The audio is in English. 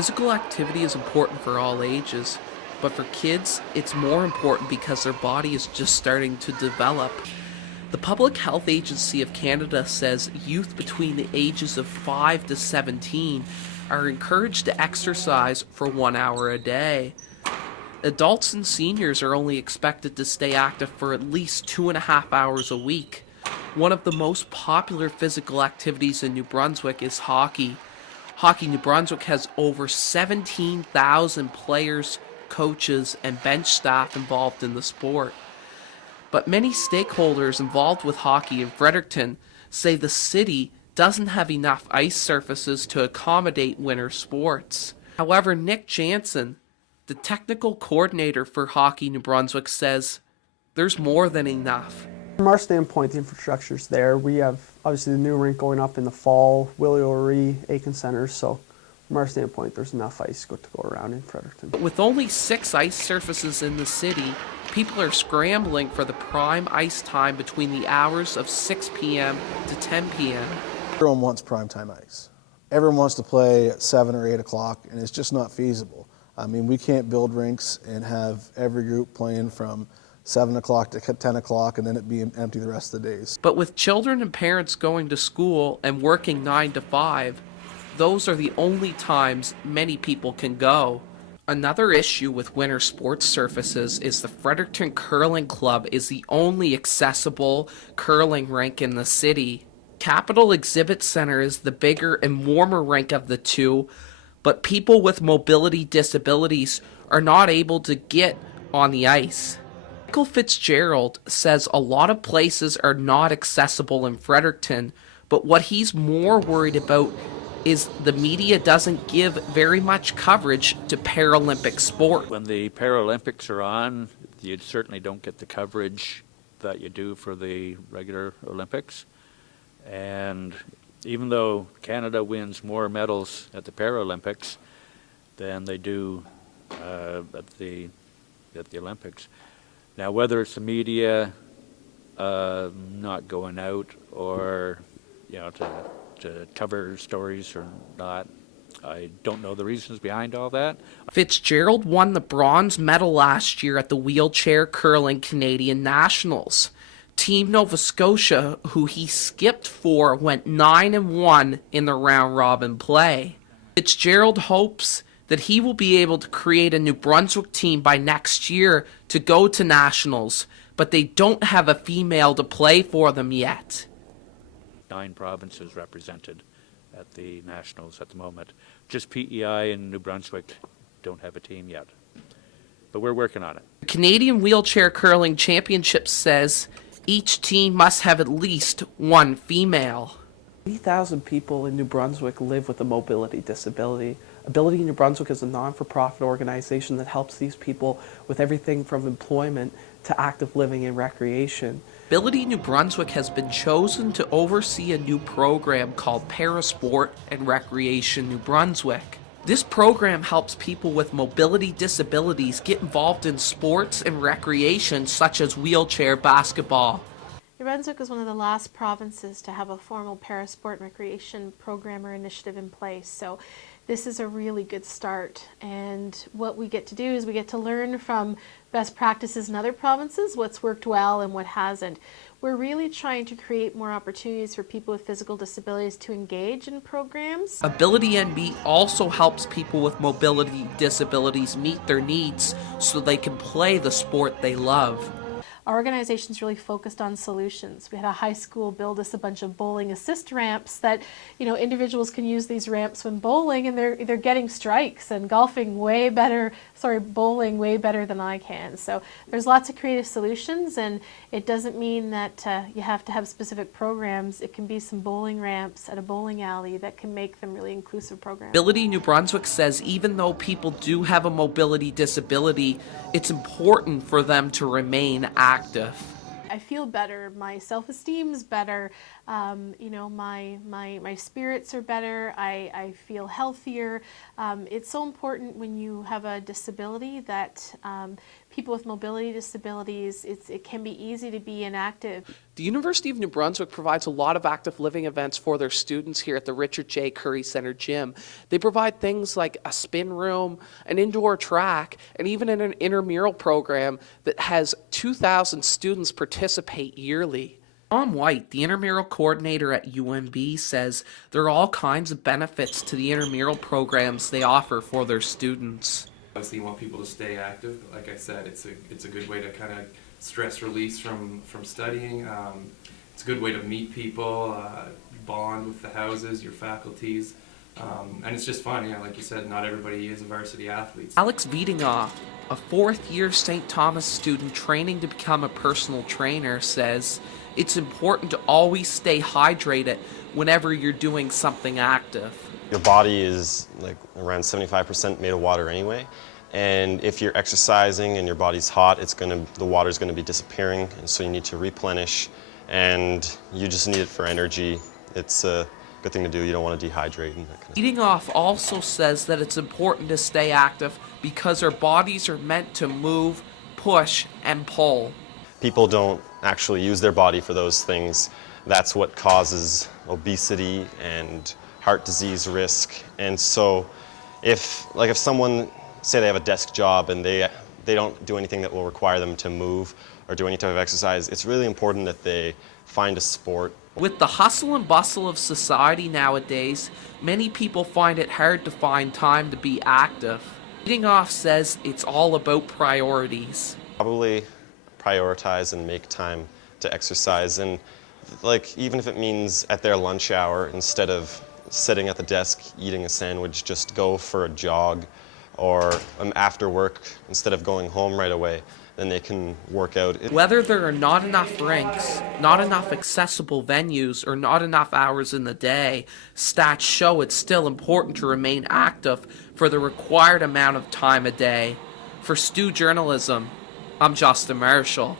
Physical activity is important for all ages, but for kids, it's more important because their body is just starting to develop. The Public Health Agency of Canada says youth between the ages of 5 to 17 are encouraged to exercise for 1 hour a day. Adults and seniors are only expected to stay active for at least 2.5 hours a week. One of the most popular physical activities in New Brunswick is hockey. Hockey New Brunswick has over 17,000 players, coaches, and bench staff involved in the sport. But many stakeholders involved with hockey in Fredericton say the city doesn't have enough ice surfaces to accommodate winter sports. However, Nick Jansen, the technical coordinator for Hockey New Brunswick, says there's more than enough. From our standpoint, the infrastructure's there. We have obviously the new rink going up in the fall, Willie O'Ree, Aiken Centre, so from our standpoint, there's enough ice to go around in Fredericton. With only 6 ice surfaces in the city, people are scrambling for the prime ice time between the hours of 6 p.m. to 10 p.m. Everyone wants primetime ice. Everyone wants to play at 7 or 8 o'clock, and it's just not feasible. I mean, we can't build rinks and have every group playing from 7 o'clock to 10 o'clock and then it be empty the rest of the days. But with children and parents going to school and working 9 to 5, those are the only times many people can go. Another issue with winter sports surfaces is the Fredericton Curling Club is the only accessible curling rink in the city. Capitol Exhibit Center is the bigger and warmer rink of the two, but people with mobility disabilities are not able to get on the ice. Michael Fitzgerald says a lot of places are not accessible in Fredericton, but what he's more worried about is the media doesn't give very much coverage to Paralympic sport. When the Paralympics are on, you certainly don't get the coverage that you do for the regular Olympics. And even though Canada wins more medals at the Paralympics than they do at the Olympics. Now, whether it's the media not going out or to cover stories or not, I don't know the reasons behind all that. Fitzgerald won the bronze medal last year at the wheelchair curling Canadian Nationals. Team Nova Scotia, who he skipped for, went 9-1 in the round-robin play. Fitzgerald hopes that he will be able to create a New Brunswick team by next year to go to Nationals, but they don't have a female to play for them yet. 9 provinces represented at the Nationals at the moment. Just PEI and New Brunswick don't have a team yet, but we're working on it. The Canadian Wheelchair Curling Championship says each team must have at least 1 female. 80,000 people in New Brunswick live with a mobility disability. Ability New Brunswick is a non-for-profit organization that helps these people with everything from employment to active living and recreation. Ability New Brunswick has been chosen to oversee a new program called Parasport and Recreation New Brunswick. This program helps people with mobility disabilities get involved in sports and recreation such as wheelchair basketball. New Brunswick is one of the last provinces to have a formal parasport and recreation program or initiative in place. So this is a really good start, and what we get to do is we get to learn from best practices in other provinces, what's worked well and what hasn't. We're really trying to create more opportunities for people with physical disabilities to engage in programs. Ability NB also helps people with mobility disabilities meet their needs so they can play the sport they love. Our organization's really focused on solutions. We had a high school build us a bunch of bowling assist ramps that, individuals can use these ramps when bowling, and they're getting strikes, and bowling way better than I can. So there's lots of creative solutions, and it doesn't mean that you have to have specific programs. It can be some bowling ramps at a bowling alley that can make them really inclusive programs. Ability New Brunswick says even though people do have a mobility disability, it's important for them to remain active. I feel better, my self-esteem's better, my spirits are better. I feel healthier. It's so important when you have a disability that people with mobility disabilities, it can be easy to be inactive. The University of New Brunswick provides a lot of active living events for their students here at the Richard J. Curry Center Gym. They provide things like a spin room, an indoor track, and even an intramural program that has 2,000 students participate yearly. Tom White, the intramural coordinator at UNB, says there are all kinds of benefits to the intramural programs they offer for their students. Obviously, you want people to stay active. Like I said, it's a good way to kind of stress release from studying. It's a good way to meet people, bond with the houses, your faculties, and it's just fun. Like you said, not everybody is a varsity athlete. Alex Wiedingoff, a fourth-year St. Thomas student training to become a personal trainer, says it's important to always stay hydrated whenever you're doing something active. Your body is like around 75% made of water anyway, and if you're exercising and your body's hot, the water's going to be disappearing, and so you need to replenish, and you just need it for energy. It's a good thing to do. You don't want to dehydrate and that kind of thing. Wiedingoff also says that it's important to stay active because our bodies are meant to move, push, and pull. People don't actually use their body for those things. That's what causes obesity and heart disease risk. And so if someone, say they have a desk job and they don't do anything that will require them to move or do any type of exercise, it's really important that they find a sport. With the hustle and bustle of society nowadays, many people find it hard to find time to be active. Wiedingoff says it's all about priorities. Probably prioritize and make time to exercise, and even if it means at their lunch hour, instead of sitting at the desk eating a sandwich, just go for a jog, or after work, instead of going home right away, then they can work out. Whether there are not enough rinks, not enough accessible venues, or not enough hours in the day, stats show it's still important to remain active for the required amount of time a day. For Stu Journalism, I'm Justin Marshall.